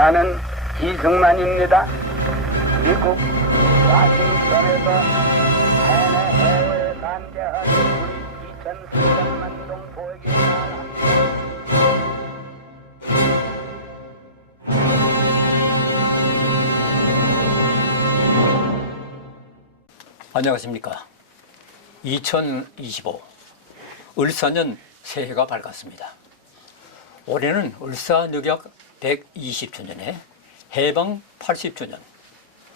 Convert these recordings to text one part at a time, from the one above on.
나는 이승만입니다. 미국 와싱턴에서 해외에 관계한 우리 2,300만 동 보에게 말합니다. 안녕하십니까. 2025 을사년 새해가 밝았습니다. 올해는 을사늑약 120주년에 해방 80주년,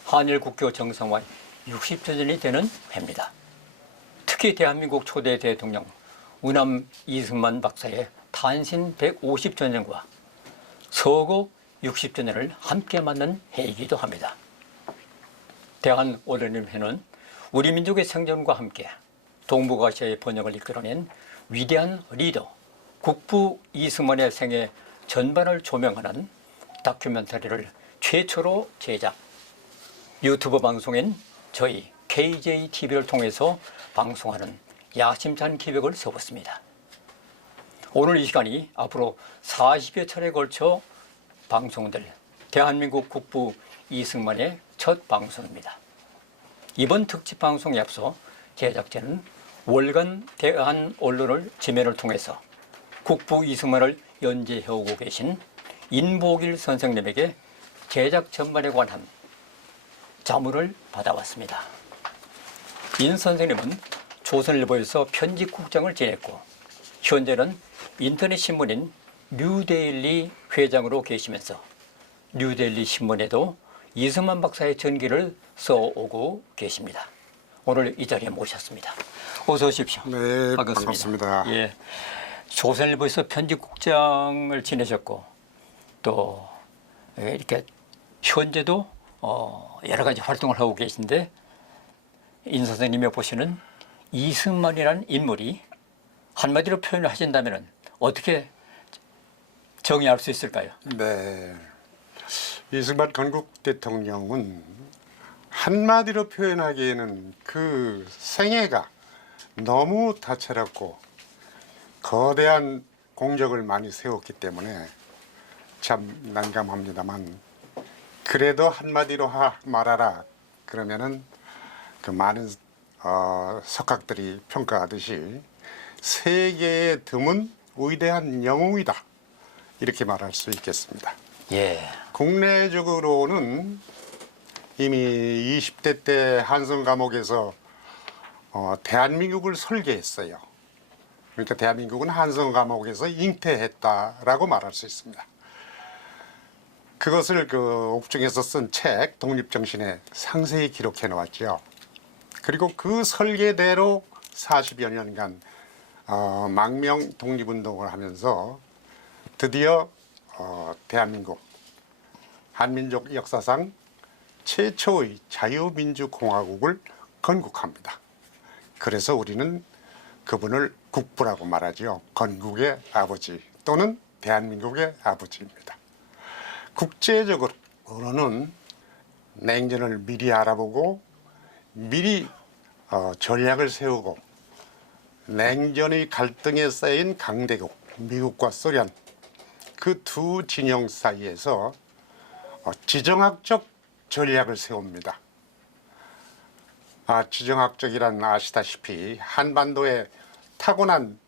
한일 국교 정상화 60주년이 되는 해입니다. 특히 대한민국 초대 대통령 우남 이승만 박사의 탄신 150주년과 서거 60주년을 함께 맞는 해이기도 합니다. 대한 올해는 우리 민족의 생존과 함께 동북아시아의 번영을 이끌어낸 위대한 리더 국부 이승만의 생애 전반을 조명하는 다큐멘터리를 최초로 제작, 유튜브 방송인 저희 KJTV를 통해서 방송하는 야심찬 기획을 세웠습니다. 오늘 이 시간이 앞으로 40여 차례에 걸쳐 방송될 대한민국 국부 이승만의 첫 방송입니다. 이번 특집 방송에 앞서 제작진은 월간 대한 언론을 지면을 통해서 국부 이승만을 연재해오고 계신 인복일 선생님에게 제작 전반에 관한 자문을 받아왔습니다. 인 선생님은 조선일보에서 편집국장을 지냈고 현재는 인터넷 신문인 뉴데일리 회장으로 계시면서 뉴데일리 신문에도 이승만 박사의 전기를 써오고 계십니다. 오늘 이 자리에 모셨습니다. 어서 오십시오. 네, 반갑습니다. 예, 조선일보에서 편집국장을 지내셨고 또 이렇게 현재도 여러 가지 활동을 하고 계신데 인 선생님이 보시는 이승만이라는 인물이 한마디로 표현을 하신다면 어떻게 정의할 수 있을까요? 네, 이승만 건국 대통령은 한마디로 표현하기에는 그 생애가 너무 다채롭고 거대한 공적을 많이 세웠기 때문에 참 난감합니다만, 그래도 한마디로 말하라 그러면은 그 많은 석학들이 평가하듯이 세계에 드문 위대한 영웅이다, 이렇게 말할 수 있겠습니다. 예. 국내적으로는 이미 20대 때 한성 감옥에서 대한민국을 설계했어요. 그러니까 대한민국은 한성 감옥에서 잉태했다라고 말할 수 있습니다. 그것을 그 옥중에서 쓴 책 독립정신에 상세히 기록해 놓았죠. 그리고 그 설계대로 40여 년간 망명 독립운동을 하면서 드디어 대한민국 한민족 역사상 최초의 자유민주공화국을 건국합니다. 그래서 우리는 그분을 국부라고 말하죠. 건국의 아버지 또는 대한민국의 아버지입니다. 국제적으로는 냉전을 미리 알아보고 미리 전략을 세우고 냉전의 갈등에 쌓인 강대국 미국과 소련, 그 두 진영 사이에서 지정학적 전략을 세웁니다. 지정학적이란 아시다시피 한반도의 타고난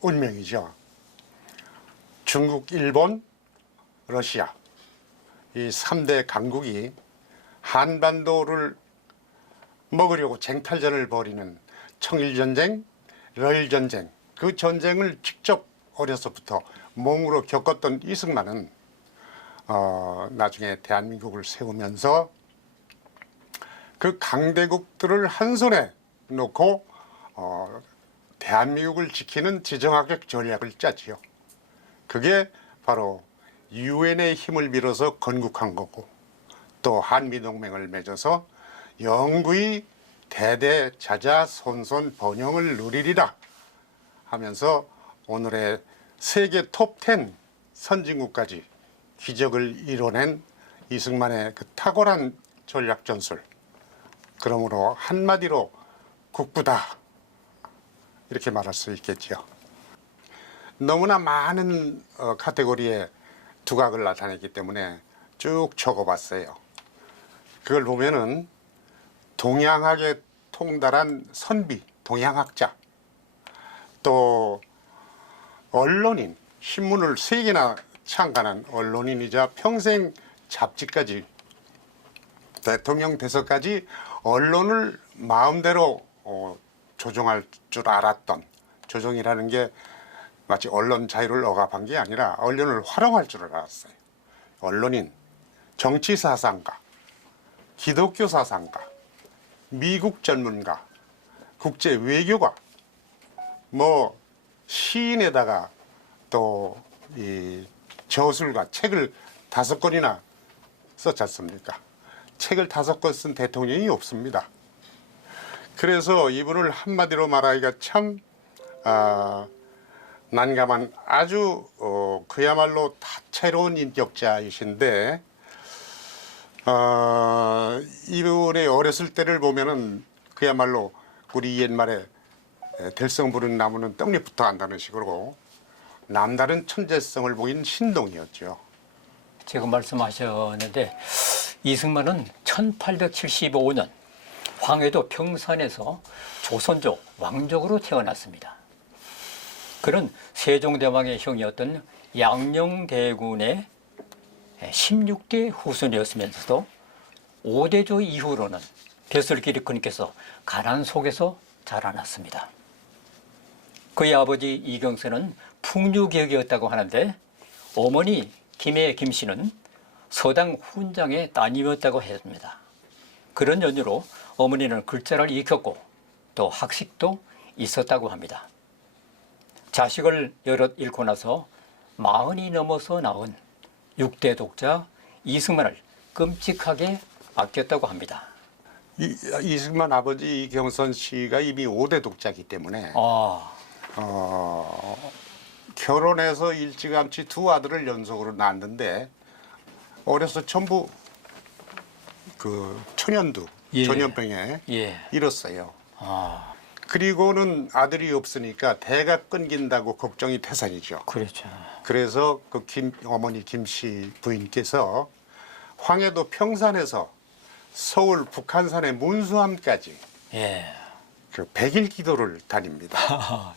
운명이죠. 중국, 일본, 러시아 이 3대 강국이 한반도를 먹으려고 쟁탈전을 벌이는 청일전쟁, 러일전쟁, 그 전쟁을 직접 어려서부터 몸으로 겪었던 이승만은 나중에 대한민국을 세우면서 그 강대국들을 한 손에 놓고 대한민국을 지키는 지정학적 전략을 짰지요. 그게 바로 유엔의 힘을 빌어서 건국한 거고, 또 한미동맹을 맺어서 영구히 대대자자손손 번영을 누리리라 하면서 오늘의 세계 톱10 선진국까지 기적을 이뤄낸 이승만의 그 탁월한 전략 전술, 그러므로 한마디로 국부다 이렇게 말할 수 있겠지요. 너무나 많은 카테고리에 두각을 나타냈기 때문에 쭉 적어봤어요. 그걸 보면은 동양학에 통달한 선비, 동양학자, 또 언론인, 신문을 3개나 창간한 언론인이자 평생 잡지까지 대통령 돼서까지 언론을 마음대로 조종할 줄 알았던, 조종이라는 게 마치 언론 자유를 억압한 게 아니라 언론을 활용할 줄 알았어요. 언론인, 정치 사상가, 기독교 사상가, 미국 전문가, 국제 외교가, 뭐 시인에다가 또 이 저술가, 책을 5권이나 썼지 않습니까? 책을 5권 쓴 대통령이 없습니다. 그래서 이분을 한마디로 말하기가 참 난감한 아주 그야말로 다채로운 인격자이신데, 이분의 어렸을 때를 보면은 그야말로 우리 옛말에 들성 부른 나무는 떡잎부터 한다는 식으로 남다른 천재성을 보인 신동이었죠. 지금 말씀하셨는데 이승만은 1875년 황해도 평산에서 조선족 왕족으로 태어났습니다. 그는 세종대왕의 형이었던 양녕대군의 16대 후손이었으면서도 5대조 이후로는 벼슬길이 그님께서 가난 속에서 자라났습니다. 그의 아버지 이경선은 풍류계역이었다고 하는데 어머니 김해 김씨는 서당 훈장의 따님이었다고 했습니다. 그런 연유로 어머니는 글자를 익혔고 또 학식도 있었다고 합니다. 자식을 여럿 잃고 나서 40이 넘어서 낳은 6대 독자 이승만을 끔찍하게 아꼈다고 합니다. 이승만 아버지 이경선 씨가 이미 5대 독자이기 때문에 결혼해서 일찌감치 2 아들을 연속으로 낳았는데 어려서 전부 그 천연두, 전염병에 잃었어요. 그리고는 아들이 없으니까 대가 끊긴다고 걱정이 태산이죠. 그렇죠. 그래서 그 어머니 김씨 부인께서 황해도 평산에서 서울 북한산의 문수함까지 그 100일 기도를 다닙니다.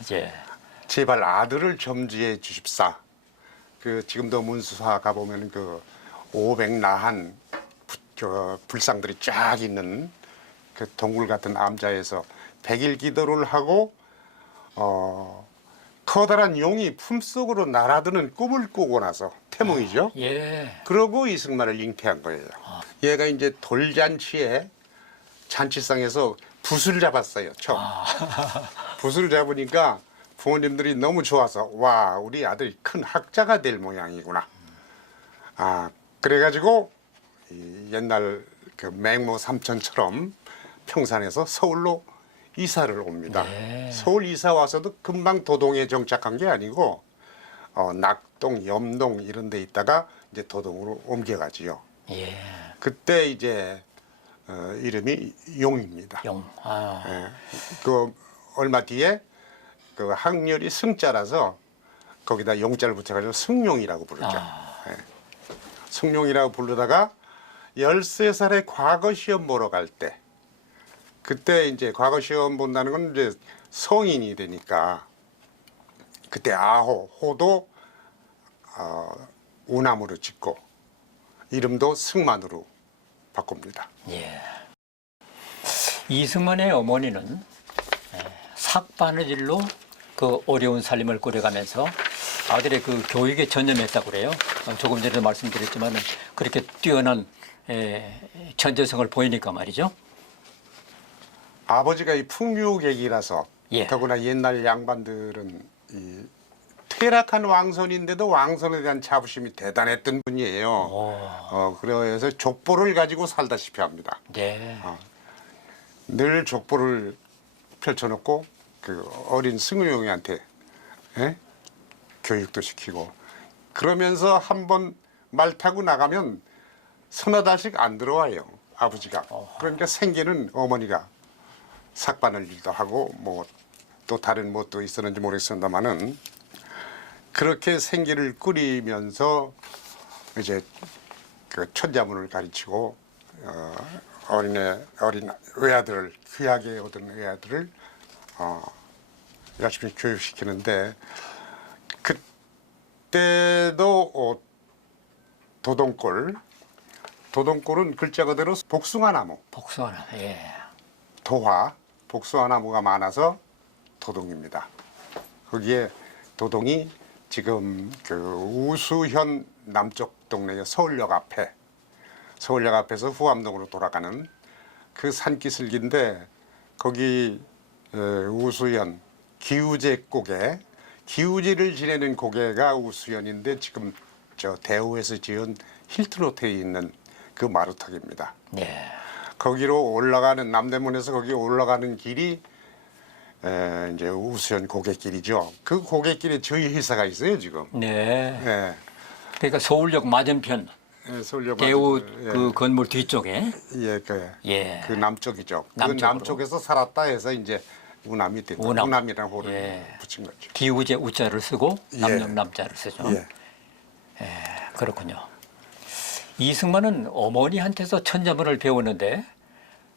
제발 아들을 점지해 주십사. 그 지금도 문수사 가보면 그 500나한 불상들이 쫙 있는 그 동굴 같은 암자에서 100일 기도를 하고 커다란 용이 품속으로 날아드는 꿈을 꾸고 나서 태몽이죠. 그러고 이승만을 잉태한 거예요. 얘가 이제 돌잔치에 잔치상에서 붓을 잡았어요. 처음. 붓을 잡으니까 부모님들이 너무 좋아서 와, 우리 아들이 큰 학자가 될 모양이구나. 그래가지고 옛날 그 맹모 삼촌처럼 평산에서 서울로 이사를 옵니다. 서울 이사 와서도 금방 도동에 정착한 게 아니고 낙동, 염동 이런 데 있다가 이제 도동으로 옮겨가지요. 그때 이제 이름이 용입니다. 그 얼마 뒤에 그 학렬이 승자라서 거기다 용자를 붙여가지고 승용이라고 부르죠. 승용이라고 부르다가 13살에 과거 시험 보러 갈 때, 그때 이제 과거 시험 본다는 건 이제 성인이 되니까 그때 호도 우남으로 짓고 이름도 승만으로 바꿉니다. 이승만의 어머니는 삭바느질로 그 어려운 살림을 꾸려가면서 아들의 그 교육에 전념했다고 그래요. 조금 전에도 말씀드렸지만 그렇게 뛰어난 천재성을 보이니까 말이죠. 아버지가 이 풍류객이라서 더구나 옛날 양반들은 이 퇴락한 왕손인데도 왕손에 대한 자부심이 대단했던 분이에요. 그래서 족보를 가지고 살다시피 합니다. 늘 족보를 펼쳐놓고 그 어린 승우용이한테 교육도 시키고, 그러면서 한번 말 타고 나가면 서너 달씩 안 들어와요, 아버지가. 그러니까 생계는 어머니가 삭바늘 일도 하고 뭐 또 다른 뭐 또 있었는지 모르겠습니다만은 그렇게 생계를 꾸리면서 이제 그 천자문을 가르치고 어린 외아들을 귀하게 얻은 외아들을 열심히 교육시키는데 그때도 도동골은 글자 그대로 복숭아나무, 복숭아나무. 예. 도화, 복숭아나무가 많아서 도동입니다. 거기에 도동이 지금 그 우수현 남쪽 동네의 서울역 앞에서 후암동으로 돌아가는 그 산기슭인데 거기 우수현 기우제 고개, 기우제를 지내는 고개가 우수현인데 지금 저 대우에서 지은 힐튼 호텔이 있는 그 마루터기입니다. 예. 거기로 올라가는 남대문에서 거기 올라가는 길이 이제 우수현 고갯길이죠. 그 고갯길에 저희 회사가 있어요 지금. 네. 예. 그러니까 서울역 맞은편 예, 서울역 대우 맞은- 그 건물 뒤쪽에. 예, 그 남쪽이죠. 그 남쪽으로. 남쪽에서 살았다 해서 이제 우남이 됐다. 우남. 우남이라는 호를 예. 붙인 거죠. 기우제 우자를 쓰고 예. 남역 남자를 쓰죠. 예. 그렇군요. 이승만은 어머니한테서 천자문을 배웠는데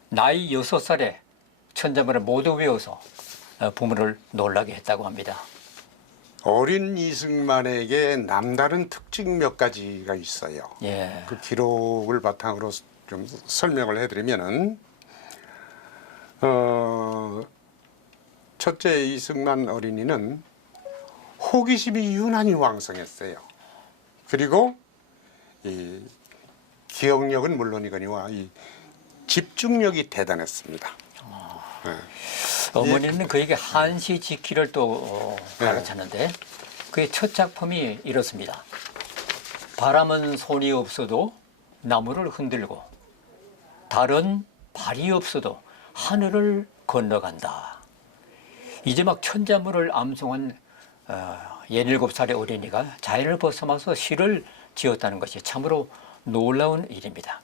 나이 6살에 천자문을 모두 외워서 부모를 놀라게 했다고 합니다. 어린 이승만에게 남다른 특징 몇 가지가 있어요. 예. 그 기록을 바탕으로 좀 설명을 해드리면은 첫째 이승만 어린이는 호기심이 유난히 왕성했어요. 그리고 이 기억력은 물론이거니와 이 집중력이 대단했습니다. 어머니는 그에게 한시 지키를 또 가르쳤는데 그의 첫 작품이 이렇습니다. 바람은 손이 없어도 나무를 흔들고 달은 발이 없어도 하늘을 건너간다. 이제 막 천자문을 암송한 17살의 어린이가 자연을 벗어나서 시를 지었다는 것이 참으로 놀라운 일입니다.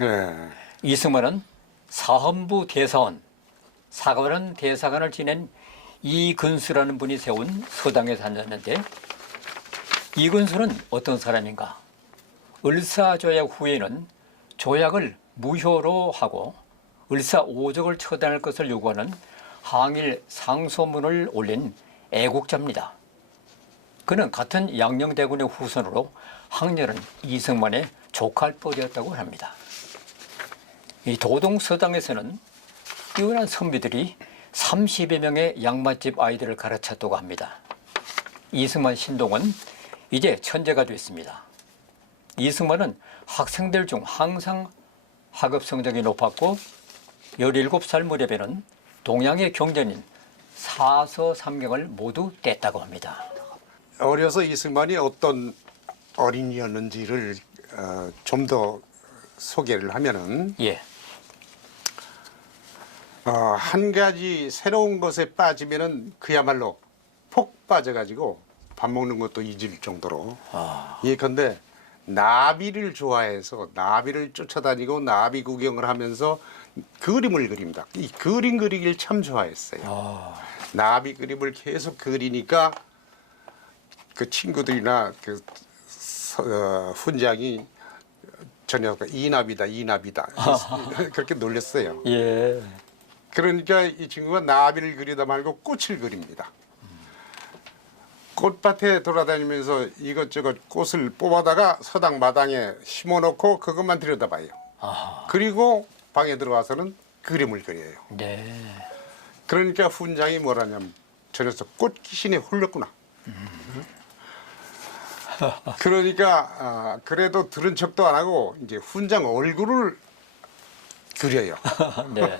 예. 이승만은 사헌부 대사원, 사관원 대사관을 지낸 이근수라는 분이 세운 서당에 다녔는데 이근수는 어떤 사람인가? 을사조약 후에는 조약을 무효로 하고 을사오적을 처단할 것을 요구하는 항일 상소문을 올린 애국자입니다. 그는 같은 양녕대군의 후손으로 학렬은 이승만의 조카뻘이었다고 합니다. 이 도동서당에서는 뛰어난 선비들이 30여 명의 양맛집 아이들을 가르쳤다고 합니다. 이승만 신동은 이제 천재가 됐습니다. 이승만은 학생들 중 항상 학업 성적이 높았고 17살 무렵에는 동양의 경전인 사서삼경을 모두 뗐다고 합니다. 어려서 이승만이 어떤 어린이였는지를 좀 더 소개를 하면은 예. 한 가지 새로운 것에 빠지면은 그야말로 폭 빠져가지고 밥 먹는 것도 잊을 정도로. 예컨대 나비를 좋아해서 나비를 쫓아다니고 나비 구경을 하면서 그림을 그립니다. 이 그림 그리기를 참 좋아했어요. 나비 그림을 계속 그리니까 그 친구들이나 그 훈장이 저녁 이나비다 그렇게 놀렸어요. 예. 그러니까 이 친구가 나비를 그리다 말고 꽃을 그립니다. 꽃밭에 돌아다니면서 이것저것 꽃을 뽑아다가 서당 마당에 심어놓고 그것만 들여다봐요. 그리고 방에 들어와서는 그림을 그려요. 네. 그러니까 훈장이 뭐라냐면 저 녀석 꽃 귀신에 홀렸구나. 그러니까 그래도 들은 척도 안 하고 이제 훈장 얼굴을 그려요. 네.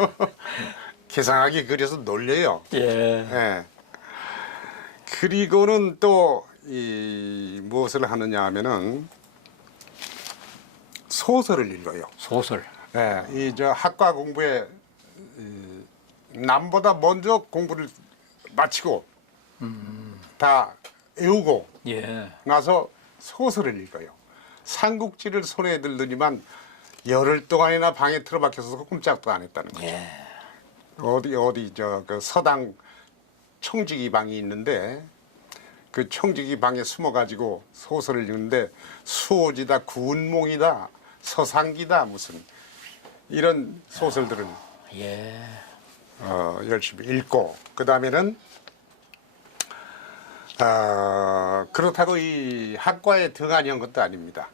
개상하게 그려서 놀려요. 예. 예. 그리고는 또 이 무엇을 하느냐 하면은 소설을 읽어요. 소설. 예. 이 저 학과 공부에 남보다 먼저 공부를 마치고 다 외우고 예. 나서 소설을 읽어요. 삼국지를 손에 들더니만 열흘 동안이나 방에 틀어박혀서 꼼짝도 안 했다는 거죠. 예. 어디 저 그 서당 청지기 방이 있는데 그 청지기 방에 숨어가지고 소설을 읽는데 수호지다, 구운몽이다, 서상기다 무슨 이런 소설들은 예. 열심히 읽고 그 다음에는 그렇다고 이 학과에 등한히 한 것도 아닙니다.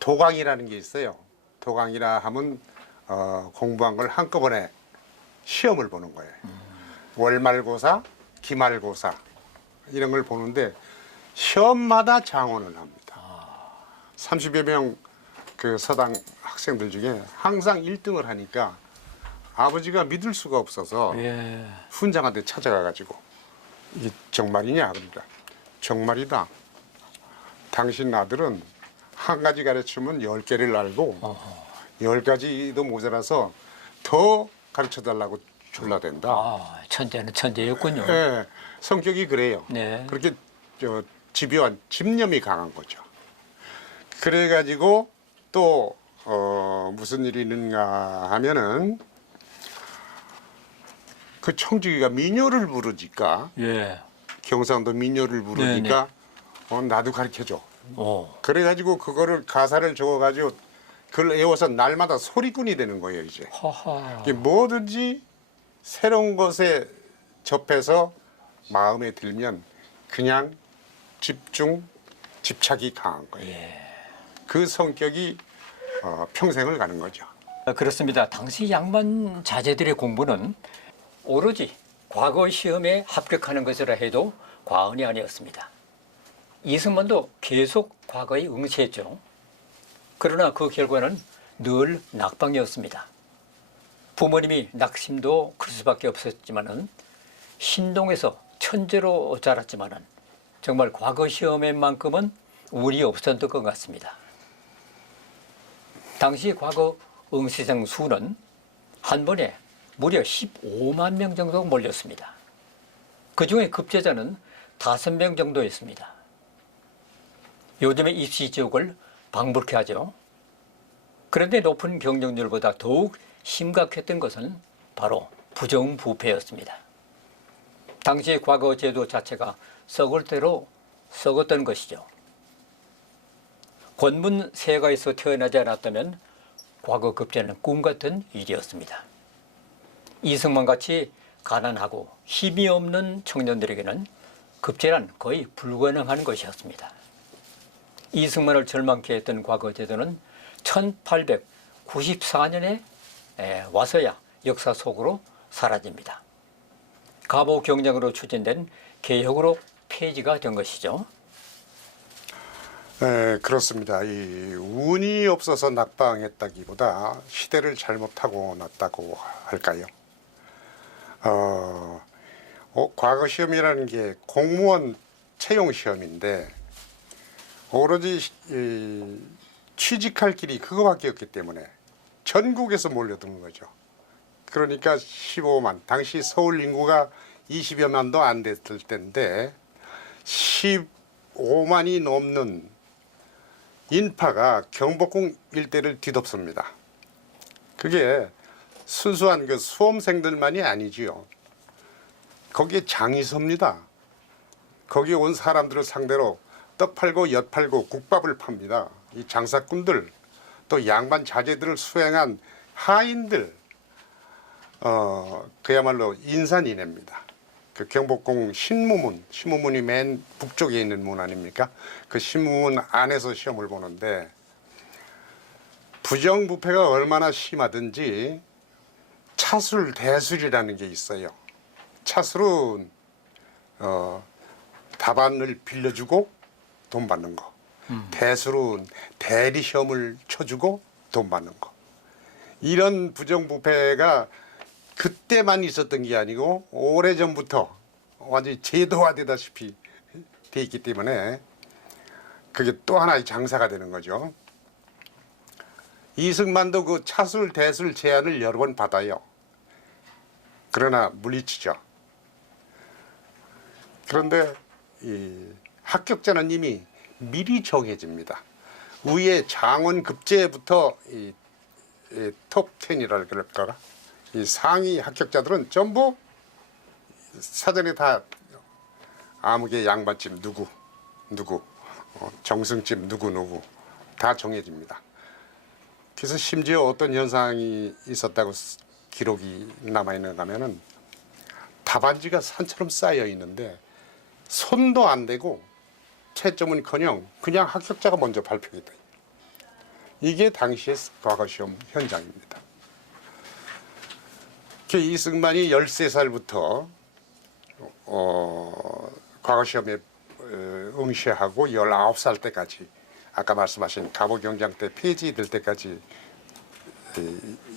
도강이라는 게 있어요. 도강이라 하면 공부한 걸 한꺼번에 시험을 보는 거예요. 월말고사, 기말고사 이런 걸 보는데 시험마다 장원을 합니다. 30여 명 그 서당 학생들 중에 항상 1등을 하니까 아버지가 믿을 수가 없어서 예. 훈장한테 찾아가가지고 이게 정말이냐 그러니까 정말이다. 당신 아들은 한 가지 가르치면 10개를 알고 10가지도 모자라서 더 가르쳐달라고 졸라댄다. 아, 천재는 천재였군요. 네, 성격이 그래요. 네. 그렇게 집요한 집념이 강한 거죠. 그래가지고 또 무슨 일이 있는가 하면은 그 청지기가 민요를 부르니까 예. 경상도 민요를 부르니까 나도 가르쳐줘. 그래가지고 그거를 가사를 적어가지고 그걸 외워서 날마다 소리꾼이 되는 거예요 이제. 하하. 이게 뭐든지 새로운 것에 접해서 마음에 들면 그냥 집착이 강한 거예요. 예. 그 성격이 평생을 가는 거죠. 그렇습니다. 당시 양반 자제들의 공부는 오로지 과거 시험에 합격하는 것이라 해도 과언이 아니었습니다. 이승만도 계속 과거에 응시했죠. 그러나 그 결과는 늘 낙방이었습니다. 부모님이 낙심도 클 수밖에 없었지만은 신동에서 천재로 자랐지만은 정말 과거 시험에만큼은 운이 없었던 것 같습니다. 당시 과거 응시생 수는 한 번에 무려 15만 명 정도 몰렸습니다. 그중에 급제자는 5명 정도였습니다. 요즘의 입시 지옥을 방불케 하죠. 그런데 높은 경쟁률보다 더욱 심각했던 것은 바로 부정부패였습니다. 당시 과거 제도 자체가 썩을 대로 썩었던 것이죠. 권문 세가에서 태어나지 않았다면 과거 급제는 꿈같은 일이었습니다. 이승만같이 가난하고 힘이 없는 청년들에게는 급제란 거의 불가능한 것이었습니다. 이승만을 절망케 했던 과거 제도는 1894년에 와서야 역사 속으로 사라집니다. 갑오 경쟁으로 추진된 개혁으로 폐지가 된 것이죠. 네, 그렇습니다. 이 운이 없어서 낙방했다기보다 시대를 잘못하고 났다고 할까요? 과거 시험이라는 게 공무원 채용 시험인데 오로지 취직할 길이 그거밖에 없기 때문에 전국에서 몰려드는 거죠. 그러니까 15만, 당시 서울 인구가 20여만도 안 됐을 때인데 15만이 넘는 인파가 경복궁 일대를 뒤덮습니다. 그게 순수한 그 수험생들만이 아니지요. 거기에 장이 섭니다. 거기에 온 사람들을 상대로 떡 팔고 엿 팔고 국밥을 팝니다. 이 장사꾼들 또 양반 자제들을 수행한 하인들 그야말로 인산인해입니다. 그 경복궁 신무문이 맨 북쪽에 있는 문 아닙니까? 그 신무문 안에서 시험을 보는데 부정부패가 얼마나 심하든지 차술 대술이라는 게 있어요. 차술은 답안을 빌려주고 돈 받는 거. 대술은 대리 시험을 쳐주고 돈 받는 거. 이런 부정부패가 그때만 있었던 게 아니고 오래전부터 완전히 제도화되다시피 돼 있기 때문에 그게 또 하나의 장사가 되는 거죠. 이승만도 그 차술 대술 제안을 여러 번 받아요. 그러나 물리치죠. 그런데 이 합격자는 이미 미리 정해집니다. 위에 장원 급제부터 톱 10이라 그럴까? 이 상위 합격자들은 전부 사전에 다 아무개 양반집 누구 누구, 정승집 누구 다 정해집니다. 그래서 심지어 어떤 현상이 있었다고 기록이 남아있는가 하면은 답안지가 산처럼 쌓여 있는데 손도 안 대고 채점은커녕 그냥 합격자가 먼저 발표가 돼. 이게 당시의 과거 시험 현장입니다. 이승만이 13살부터 과거 시험에 응시하고 19살 때까지 아까 말씀하신 갑오경장 때 폐지될 때까지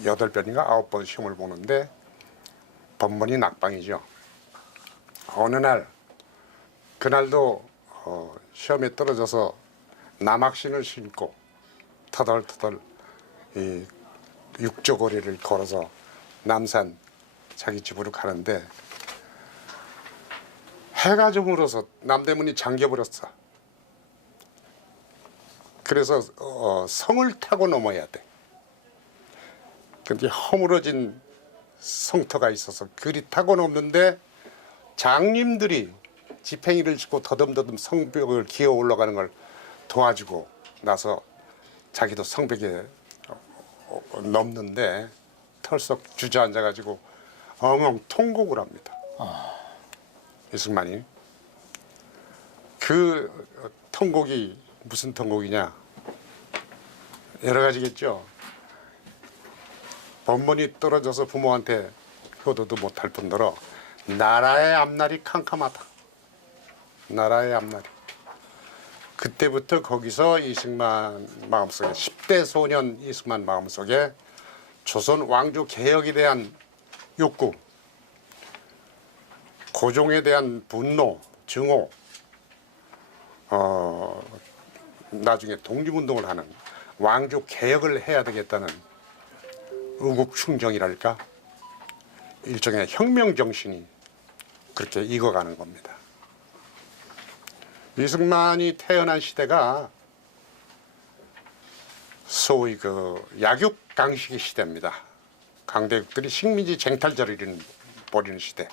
8번인가 9번 시험을 보는데 번번이 낙방이죠. 어느 날 그날도 시험에 떨어져서 남학신을 신고 터덜터덜 이 육조거리를 걸어서 남산 자기 집으로 가는데 해가 저물어서 남대문이 잠겨버렸어. 그래서 성을 타고 넘어야 돼. 근데 허물어진 성터가 있어서 그리 타고 넘는데 장님들이 지팽이를 짚고 더듬더듬 성벽을 기어 올라가는 걸 도와주고 나서 자기도 성벽에 넘는데 털썩 주저앉아가지고 엉엉 통곡을 합니다. 이승만이. 그 통곡이 무슨 통곡이냐? 여러 가지겠죠. 번번이 떨어져서 부모한테 효도도 못할 뿐더러 나라의 앞날이 캄캄하다. 나라의 앞날이. 그때부터 거기서 이승만 마음속에 10대 소년 이승만 마음속에 조선 왕조 개혁에 대한 욕구, 고종에 대한 분노, 증오, 나중에 독립운동을 하는 왕조 개혁을 해야 되겠다는 의국충정이랄까 일종의 혁명 정신이 그렇게 익어가는 겁니다. 이승만이 태어난 시대가 소위 그 약육강식의 시대입니다. 강대국들이 식민지 쟁탈전을 벌이는 시대.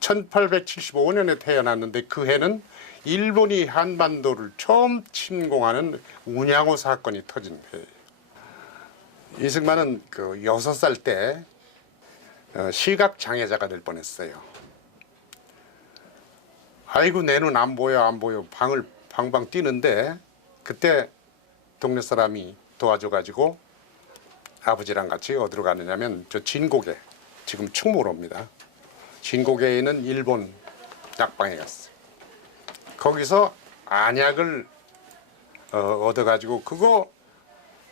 1875년에 태어났는데 그 해는 일본이 한반도를 처음 침공하는 운양호 사건이 터진 해예요. 이승만은 그 6살 때 시각장애자가 될 뻔했어요. 아이고 내 눈 안 보여 안 보여 방을 방방 뛰는데 그때 동네 사람이 도와줘가지고 아버지랑 같이 어디로 가느냐면 저 진곡에 지금 충무로입니다. 진곡에 있는 일본 약방에 갔어요. 거기서 안약을 얻어가지고 그거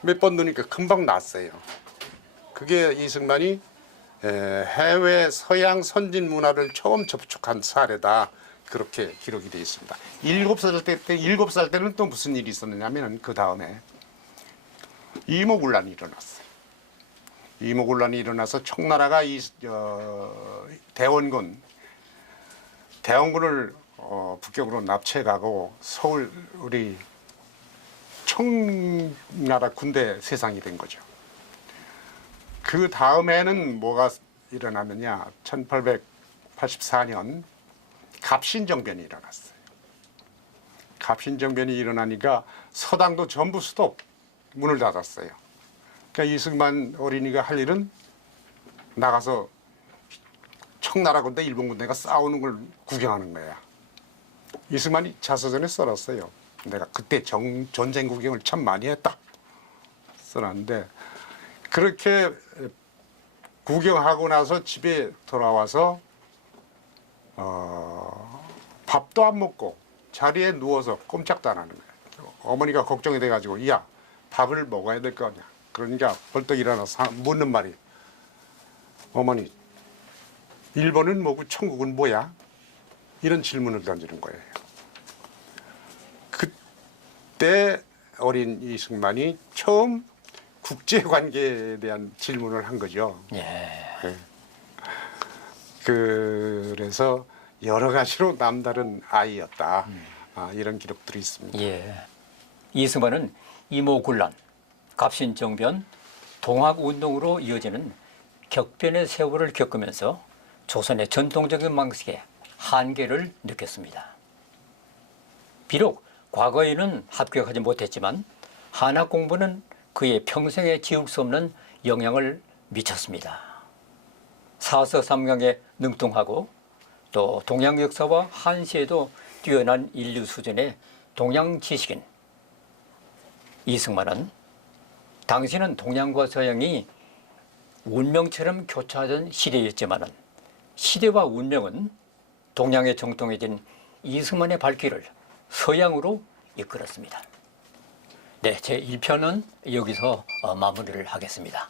몇 번 넣으니까 금방 났어요. 그게 이승만이 해외 서양 선진 문화를 처음 접촉한 사례다. 그렇게 기록이 되어 있습니다. 7살 때는 또 무슨 일이 있었느냐면 그 다음에 이모군란이 일어났어요. 이모군란이 일어나서 청나라가 대원군을 북경으로 납치해가고 서울 우리 청나라 군대 세상이 된 거죠. 그 다음에는 뭐가 일어나느냐? 1884년 갑신정변이 일어났어요. 갑신정변이 일어나니까 서당도 전부 스톱 문을 닫았어요. 그러니까 이승만 어린이가 할 일은 나가서 청나라 군대 일본 군대가 싸우는 걸 구경하는 거야. 이승만이 자서전에 써놨어요. 내가 그때 전쟁 구경을 참 많이 했다 써놨는데 그렇게 구경하고 나서 집에 돌아와서 밥도 안 먹고 자리에 누워서 꼼짝도 안 하는 거예요. 어머니가 걱정이 돼가지고 야 밥을 먹어야 될 거 아니야. 그러니까 벌떡 일어나서 묻는 말이 어머니 일본은 뭐고 천국은 뭐야? 이런 질문을 던지는 거예요. 그때 어린 이승만이 처음 국제관계에 대한 질문을 한 거죠. 예. 그래서 여러 가지로 남다른 아이였다. 이런 기록들이 있습니다. 예. 이승만은 이모군란, 갑신정변, 동학운동으로 이어지는 격변의 세월을 겪으면서 조선의 전통적인 방식의 한계를 느꼈습니다. 비록 과거에는 합격하지 못했지만 한학 공부는 그의 평생에 지울 수 없는 영향을 미쳤습니다. 사서삼강에 능통하고 또 동양 역사와 한시에도 뛰어난 인류 수준의 동양 지식인 이승만은 당시는 동양과 서양이 운명처럼 교차하던 시대였지만 시대와 운명은 동양에 정통해진 이승만의 발길을 서양으로 이끌었습니다. 네, 제1편은 여기서 마무리를 하겠습니다.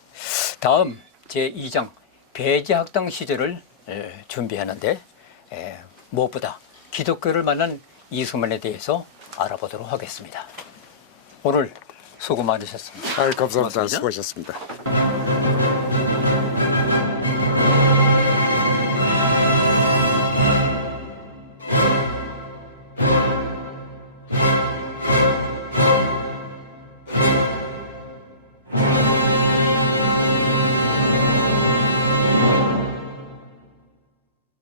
다음 제2장 배제학당 시절을 준비하는데 무엇보다 기독교를 만난 이승만에 대해서 알아보도록 하겠습니다. 오늘 수고 많으셨습니다. 감사합니다. 고맙습니다. 수고하셨습니다.